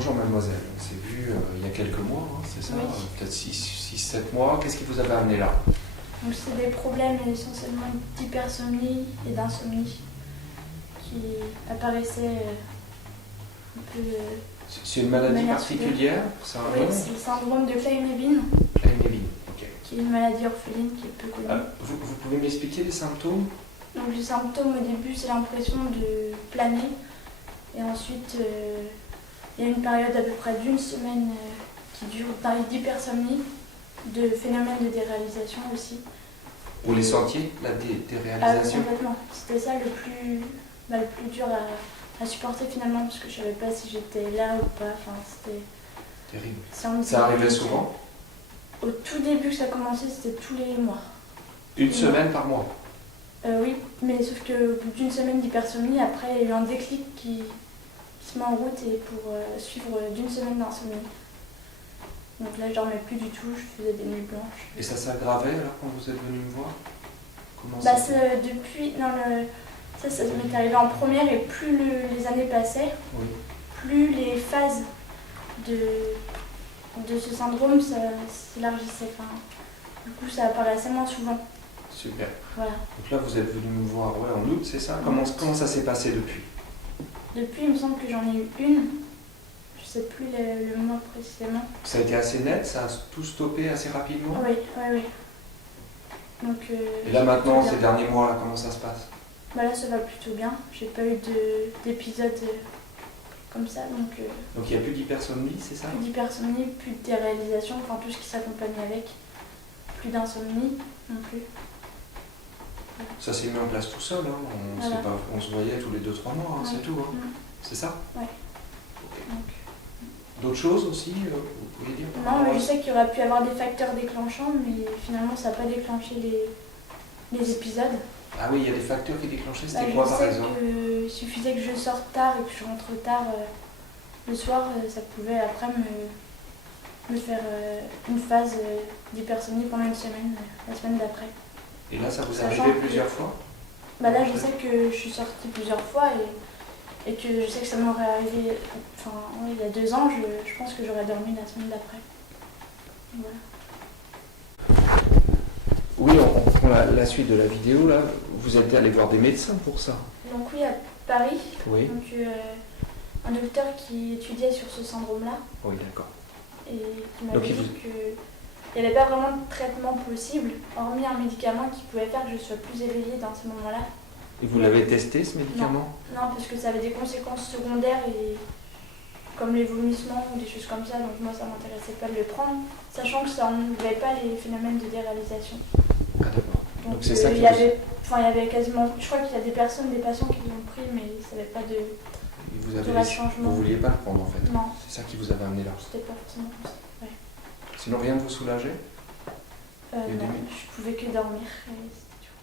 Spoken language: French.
Bonjour mademoiselle, on s'est vu il y a quelques mois, hein, c'est ça? Oui. Peut-être 6-7 mois. Qu'est-ce qui vous avait amené là? Donc c'est des problèmes essentiellement d'hypersomnie et d'insomnie qui apparaissaient un peu... C'est une maladie manière particulière? C'est un Oui, nom? c'est le syndrome de Klein-Levin, Klein-Levin, ok. qui est une maladie orpheline qui est peu connue. Vous pouvez m'expliquer les symptômes? Donc les symptômes au début, c'est l'impression de planer. Et ensuite, il y a une période à peu près d'1 semaine qui dure d'hypersomnie, de phénomènes de déréalisation aussi. Pour les sentiers, la déréalisation? Complètement. C'était ça le plus dur à supporter finalement, parce que je savais pas si j'étais là ou pas. Enfin, c'était Terrible. Ça arrivait souvent? Au tout début que ça commençait, c'était tous les mois. Une semaine par mois? Oui, mais sauf qu'au bout d'1 semaine d'hypersomnie, après il y a eu un déclic qui se met en route et pour suivre d'1 semaine d'insomnie. Donc là je dormais plus du tout, je faisais des nuits blanches. Et ça s'aggravait alors quand vous êtes venu me voir? Comment Ça m'est arrivé en première et plus les années passaient, oui. plus les phases de ce syndrome s'élargissaient. Enfin, du coup ça apparaissait moins souvent. Super. Voilà. Donc là vous êtes venu me voir en août, c'est ça? Comment ça s'est passé depuis? Depuis il me semble que j'en ai eu une, je sais plus le mois précisément. Ça a été assez net, ça a tout stoppé assez rapidement? Oui. Donc, et là maintenant, ces derniers mois, comment ça se passe? Là ça va plutôt bien, j'ai pas eu d'épisode comme ça. Donc il n'y a plus d'hypersomnie, c'est ça? Plus d'hypersomnie, plus de déréalisation, enfin tout ce qui s'accompagne avec. Plus d'insomnie non plus. Voilà. Ça s'est mis en place tout seul, hein. On se voyait tous les 2-3 mois, hein, c'est tout. Hein. C'est ça? Oui. Okay. D'autres choses aussi, vous pouvez dire? Non, mais je sais qu'il y aurait pu y avoir des facteurs déclenchants, mais finalement ça n'a pas déclenché les épisodes. Ah oui, il y a des facteurs qui déclenchaient, c'était quoi par exemple? Il suffisait que je sorte tard et que je rentre tard le soir, ça pouvait après me faire une phase d'hypersomnie pendant 1 semaine, la semaine d'après. Et là, ça vous est arrivé plusieurs fois? Là, je sais que je suis sortie plusieurs fois et que je sais que ça m'aurait arrivé il y a 2 ans, je pense que j'aurais dormi la semaine d'après. Voilà. Oui, on prend la suite de la vidéo là. Vous êtes allé voir des médecins pour ça? Donc oui, à Paris. Oui. Donc un docteur qui étudiait sur ce syndrome-là. Oui, d'accord. Et qui m'avait dit qu'il n'y avait pas vraiment de traitement possible, hormis un médicament qui pouvait faire que je sois plus éveillée dans ces moments-là. Et vous l'avez testé ce médicament? Non, parce que ça avait des conséquences secondaires comme les vomissements ou des choses comme ça, donc moi ça m'intéressait pas de le prendre, sachant que ça n'enlevait pas les phénomènes de déréalisation. Ah d'accord. Donc c'est ça il y avait quasiment, je crois qu'il y a des patients qui l'ont pris, mais ça n'avait pas de changement. Vous vouliez pas le prendre en fait? Non. C'est ça qui vous avait amené là? C'était pas forcément comme ça, ouais. Sinon rien ne vous soulageait? Non, je pouvais que dormir, et c'était tout.